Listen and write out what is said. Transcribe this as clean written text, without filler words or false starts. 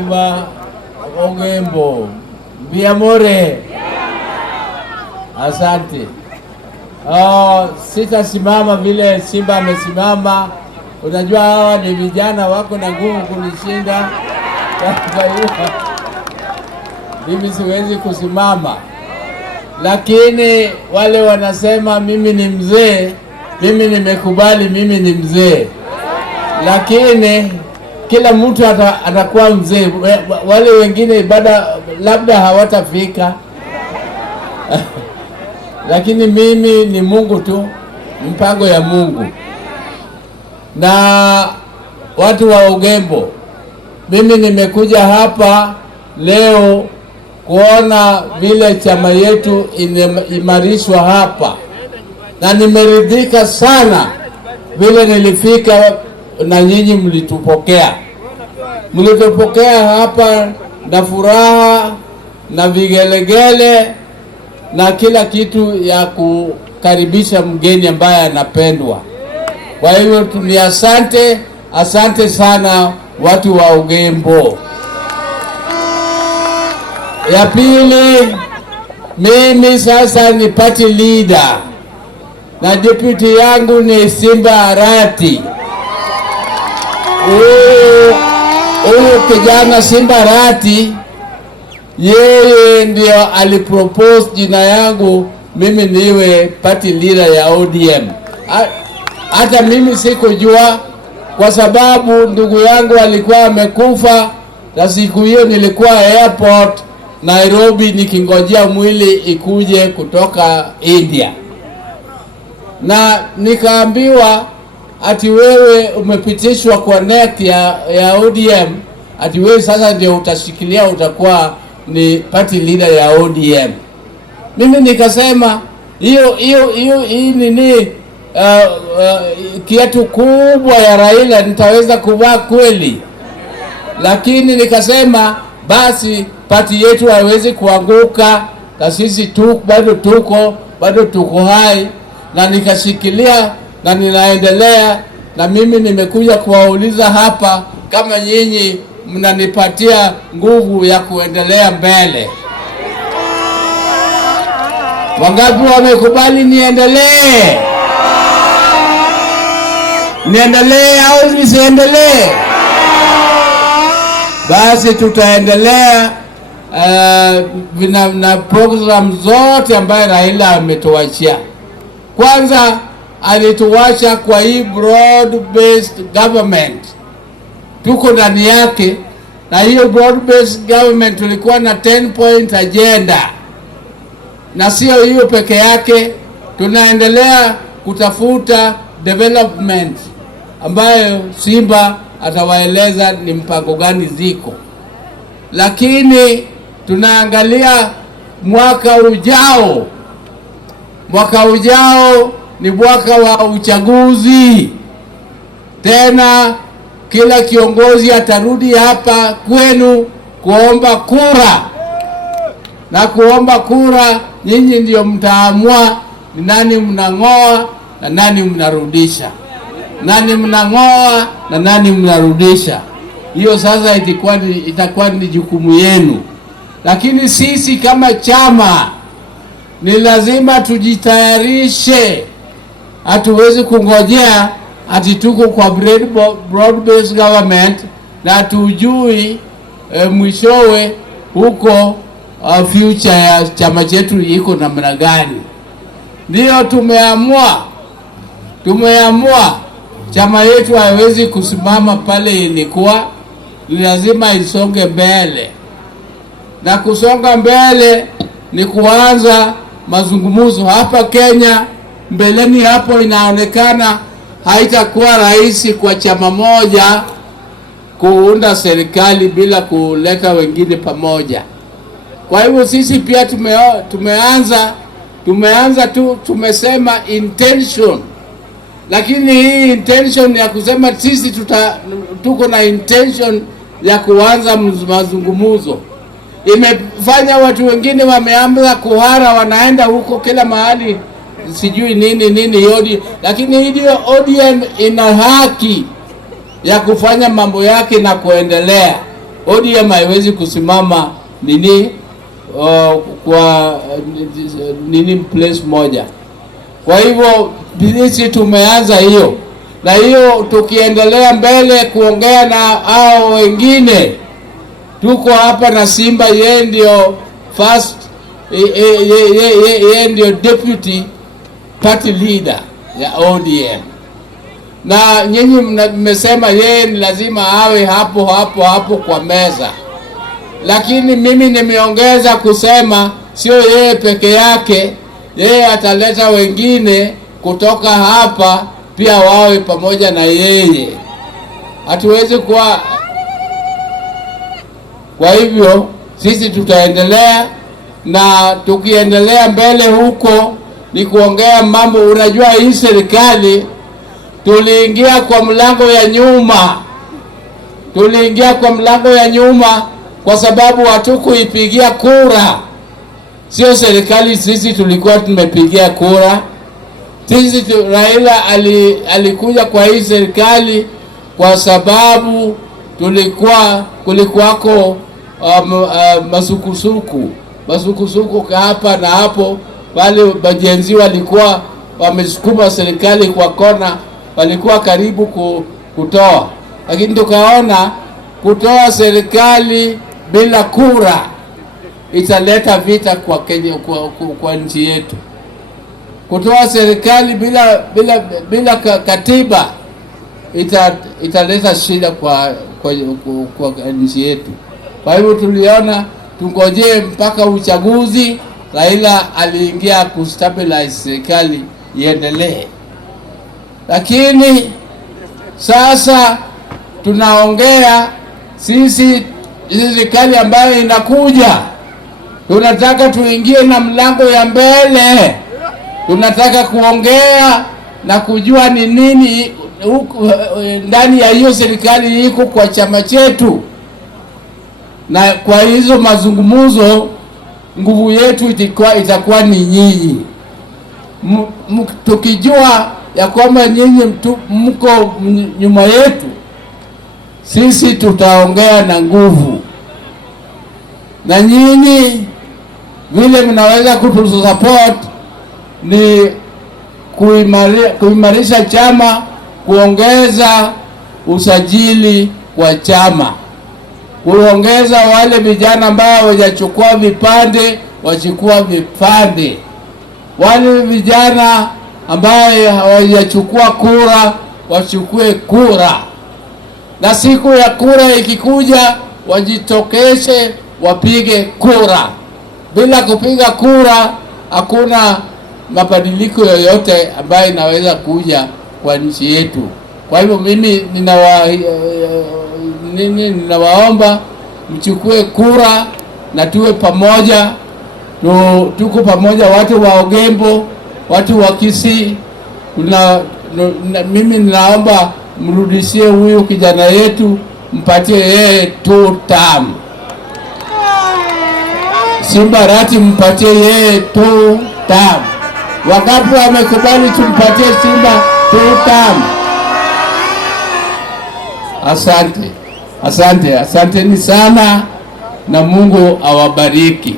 Simba Ogembo Biamore. Asante. Sitasimama vile Simba amesimama. Unajua hawa ni vijana wako na nguvu kunishinda. Kwa hiyo mimi siwezi kusimama. Lakini wale wanasema mimi ni mzee, mimi nimekubali mimi ni mzee. Lakini kila mtu atakuwa mzee. Wale wengine labda hawatafika. Lakini mimi ni Mungu tu, mpango ya Mungu. Na watu wa Ogembo, mimi nimekuja hapa leo kuona vile chama yetu imarishwa hapa, na nimeridhika sana vile nilifika na nyinyi mlitupokea. Mlitupokea hapa na furaha na vigelegele na kila kitu ya kukaribisha mgeni ambaye anapendwa. Kwa hiyo ni asante sana watu wa Ogembo. Ya pili, mimi sasa ni party leader na deputy yangu ni Simba Arati. Huyu kijana Simba Arati, yeye ndio alipropose jina yangu mimi niwe party leader ya ODM. Hata mimi sikujua, kwa sababu ndugu yangu alikuwa amekufa, na siku hiyo nilikuwa airport Nairobi nikingojea mwili ikuje kutoka India, na nikaambiwa ati wewe umepitishwa kwa NEC ya ODM, ati wewe sasa ndio utashikilia, utakuwa ni party leader ya ODM. Mimi nikasema hii nini kiatu kubwa ya Raila nitaweza kuvaa kweli? Lakini nikasema basi party yetu haiwezi kuanguka, na sisi bado tuko hai, na nikashikilia na ninaendelea. Na mimi nimekuja kuwauliza hapa kama nyinyi mnanipatia nguvu ya kuendelea mbele. Wangapi wamekubali niendelee? Niendelee au nisiendelee? Basi tutaendelea na program zote ambaye Raila ametuachia. Kwanza alituacha kwa hii broad based government, tuko ndani yake, na hiyo broad based government tulikuwa na 10-point agenda. Na sio hiyo peke yake, tunaendelea kutafuta development ambayo Simba atawaeleza ni mpango gani ziko. Lakini tunaangalia mwaka ujao. Mwaka ujao ni mwaka wa uchaguzi. Tena kila kiongozi atarudi hapa kwenu kuomba kura. Na kuomba kura, nyinyi ndio mtaamua ni nani mnang'oa na nani mnarudisha. Nani mnang'oa na nani mnarudisha. Hiyo sasa itakuwa ni jukumu yenu. Lakini sisi kama chama ni lazima tujitayarishe. Hatuwezi kungojea ati tuko kwa broad based government na tujui mwishowe huko future ya chama chetu iko namna gani. Ndio tumeamua chama yetu haiwezi kusimama pale ilikuwa, lazima isonge mbele. Na kusonga mbele ni kuanza mazungumzo hapa Kenya. Mbeleni hapo inaonekana haitakuwa rahisi kwa chama moja kuunda serikali bila kuleta wengine pamoja. Kwa hivyo sisi pia tumeanza tu, tumesema intention. Lakini hii intention ya kusema sisi tuko na intention ya kuanza mazungumzo imefanya watu wengine wameanza kuhara, wanaenda huko kila mahali sijui nini yodi. Lakini hiyo ODM ina haki ya kufanya mambo yake na kuendelea. ODM haiwezi kusimama kwa place moja. Kwa hivyo sisi tumeanza hiyo, na hiyo tukiendelea mbele kuongea na hao wengine. Tuko hapa na Simba, yeye ndio first, yeye ndio deputy party leader ya ODM, na nyinyi mmesema yeye ni lazima awe hapo kwa meza, lakini mimi nimeongeza kusema sio yeye peke yake, yeye ataleta wengine kutoka hapa pia wawe pamoja na yeye. Hatuwezi kuwa. Kwa hivyo sisi tutaendelea, na tukiendelea mbele huko ni kuongea mambo. Unajua hii serikali tuliingia kwa mlango ya nyuma, kwa sababu hatukuipigia kura. Sio serikali sisi tulikuwa tumepigia kura. Sisi Raila alikuja kwa hii serikali kwa sababu kulikuwako masukusuku hapa na hapo. Wale majenzi walikuwa wamesukuma serikali kwa kona, walikuwa karibu kutoa, lakini tukaona kutoa serikali bila kura italeta vita kwa Kenya, kwa nchi yetu. Kutoa serikali bila katiba italeta shida kwa nchi yetu. Kwa hivyo tuliona tungojee mpaka uchaguzi. Raila aliingia kustabilize serikali iendelee, lakini sasa tunaongea sisi serikali ambayo inakuja, tunataka tuingie na mlango ya mbele. Tunataka kuongea na kujua ni nini ndani ya hiyo serikali iko kwa chama chetu, na kwa hizo mazungumzo nguvu yetu itakuwa ni nyinyi. Tukijua ya kwamba nyinyi mko nyuma yetu, sisi tutaongea na nguvu, na nyinyi vile mnaweza kutusupport ni kuimarisha chama, kuongeza usajili wa chama, kuongeza wale vijana ambao wajachukua vipande wachukua vipande, wale vijana ambao hawajachukua kura wachukue kura, na siku ya kura ikikuja wajitokeshe wapige kura. Bila kupiga kura hakuna mabadiliko yoyote ambayo inaweza kuja kwa nchi yetu. Kwa hivyo mimi ninawaomba mchukue kura na tuwe pamoja. Tuko pamoja, watu wa Ogembo, watu wa Kisii. Mimi ninaomba mrudishie huyu kijana yetu, mpatie yeye 2 term. Simba Arati mpatie yeye 2 term. Wangapi wamekubali tumpatie Simba 2 term? Asanteni sana na Mungu awabariki.